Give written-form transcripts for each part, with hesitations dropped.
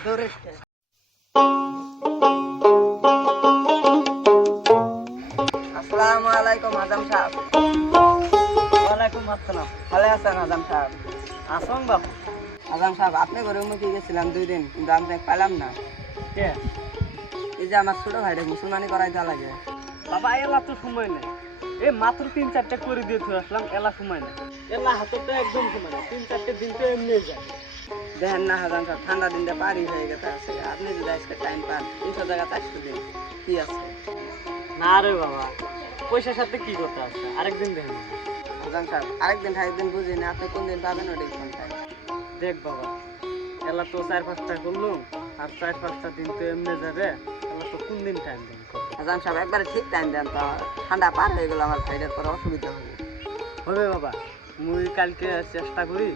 আসসালামু আলাইকুম আজম সাহেব। ওয়ালাইকুম আসসালাম। ভালো আছেন আজম সাহেব? আসুন বাবু। আজম সাহেব, আপনি ঘরে মুখে গেছিলাম 2 দিন, কিন্তু আমি পেলাম না। কে এই যে আমার ছোট ভাইটা মুসলমানি করাই যা লাগে। বাবা, এলা তো সময় নেই। এই মাত্র 3-4টা করে দিয়ে তো আসলাম, এলা সময় নেই। এলা হাতে তো একদম সময় নেই, 3-4টে দিন তো এমনি যায়। দেখেন না আজম সাহেব, ঠান্ডা দিনটা পারি হয়ে গেছে আছে। আপনি যদি আজকে টাইম পান 300 টাকা 400 দিন কি আছে? না রে বাবা, পয়সার সাথে কি করতে আসছে, আরেকদিন দেখেন। আজম সাহেব, আরেকদিন বুঝি না, আপনি কোন দিন পাবেন ওটাই কোনটাই। দেখ বাবা, এলা তো 4-5টা করলুম, আর 4-5টা দিন তো এমনি যাবে। এলা তো কোন দিন টাইম দেন? আজম সাহেব, একবারে ঠিক টাইম দেন তো, ঠান্ডা পার হয়ে গেল, আমার ভাইটার পরে অসুবিধা হবে। হবে বাবা, মুই কালকে চেষ্টা করি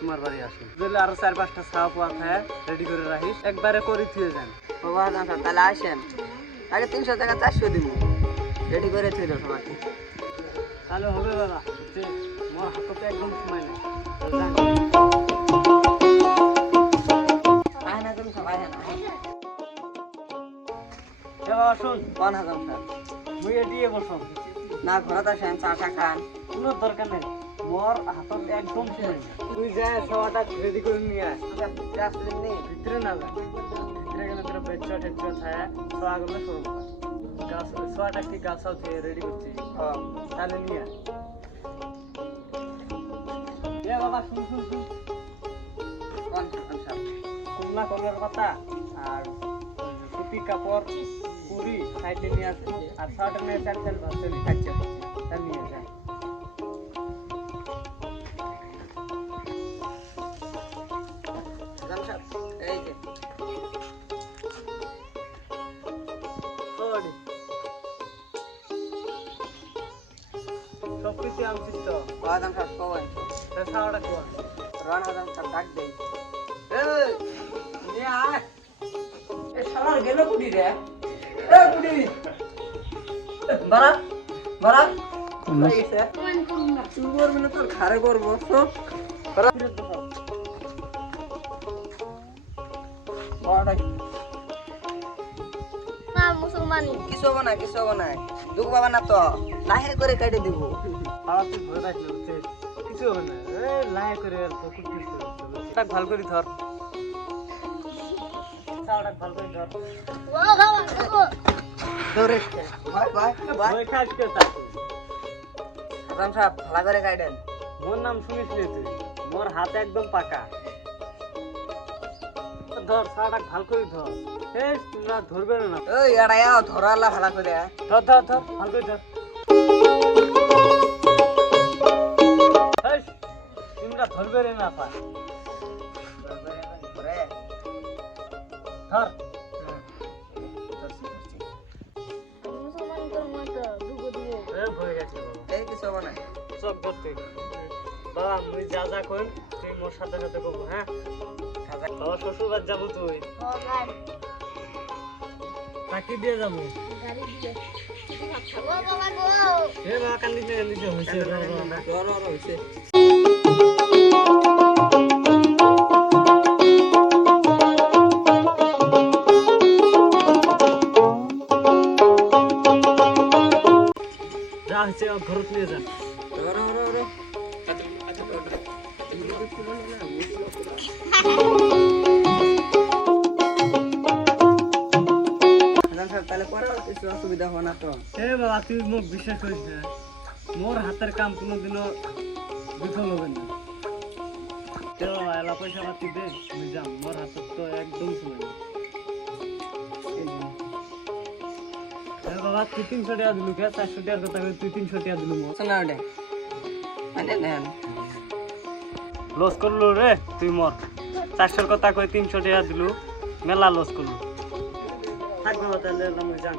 তোমার বাড়ি আসুন। যদি আরো 4-5টা ছাওয়া পোয়া খায় রেডি করে রাখিস, একবারে করে থুয়ে যান। ও আজম সাহেব, তাহলে আসেন, আগে 300 টাকা 400 দিব, রেডি করে থুই দাও সবাইকে। তাহলে হবে বাবা, যে মোর হাততে একদম সময় নেই। আহেন আজম সাহেব, আহেন। বাবা শুন, কোন আজম সাহেব? মুই এদিকে বসম। না, ঘরত আসেন, চা খান। কোনো দরকার নেই, মোর হাতত একদম সময় নেই। তুই যা সবাটা রেডি করে নিয়ে আয়। ভিতরে না যা, ভিতরে গেলে তোর বেচ্চা টেচ্চা থাকে, সোয়া গেলে সরব গাছ, সোয়াটা কি গাছ আছে রেডি করছি, তাহলে নিয়ে আয়। এ বাবা শুন শুন শুন, কোন আজম সাহেব? কমলা কলার পাতা আর সুতি কাপড় পুরি সাইডে নিয়ে আসবো, আর শার্টের মেয়ে চাল ভাবতে খাচ্ছে, তা নিয়ে যায়। আজম সাহেব, এই যে সব কিছু আনছিস তো? আজম সাহেব কবেন? খাওয়াটা কর। রান আজম সাহেব ডাক দেই। এই নিয়ে আয়। এ শালার গেল কুড়ি রে। এ কুড়ি বারা বারা কোথায় গেছে? তুই করবি না, তোর ঘরে করবো তো। বারা বারা মুসলমানি কিছু হবে না, কিছু হবে না, দুঃখ পাবা না তো, লাহে করে কেটে দিব। খাওয়া তুই ভয় পাইস না, বুঝছিস? কিছু হবে না, লাই করে ভাল করে ধর, চাউটা ভাল করে ধর। ও বাবা ও দৌড়ে ভাই ভাই ভাই ভয় খাস কে তা তুই? আজম সাহেব ভালো করে কাটেন। মোর নাম শুনিস নি তুই? মোর হাত একদম পাকা। ধর চাউটা ভাল করে ধর। এই তোমরা ধরবে না। ওই এড়াইয়া ধরালা ভালো করে। ধর ধর ধর ভাল করে ধর। এই তোমরা ধরবে না পা। ধর। মুসলমানি তোর মতো দুগো দুগো ভয় গেছে বাবা। এই কিছু হবে না। চক ধরতে বাবা, মুই যা যা কই তুই মোর সাথে সাথে করবো। হ্যাঁ বাবা, শ্বশুর বাড়ি যাবো তুই, ও গাড়ি তাকে দিয়ে যাবো। গাড়ি দিয়ে ও বাবা গো এ বাবা কান্দিছে হয়েছে ধর হইছে। যা হয়েছে ঘরত নিয়ে যান। ধর ধর তাহলে পরে কিছু অসুবিধা হবে না তো? এ বাবা, তুই মোক বিশ্বাস করিস না, মোর হাতের কাম কোনোদিনও বিফল হবে না। এলা পয়সা পাতি দে, আমি যাম, মোর হাতের তো একদম সময় নেই। বাবা তুই 300 টাকা দিলু কে? 400 টাকার কথা কই তুই 300 টাকা দিলু মোর। শোনা ওটা মানে নেন লস করলু রে তুই মোর। 400 কথা কই 300 টাকা দিলু, মেলা লস করলু। থাক বাবা, তাহলে আমি যাই।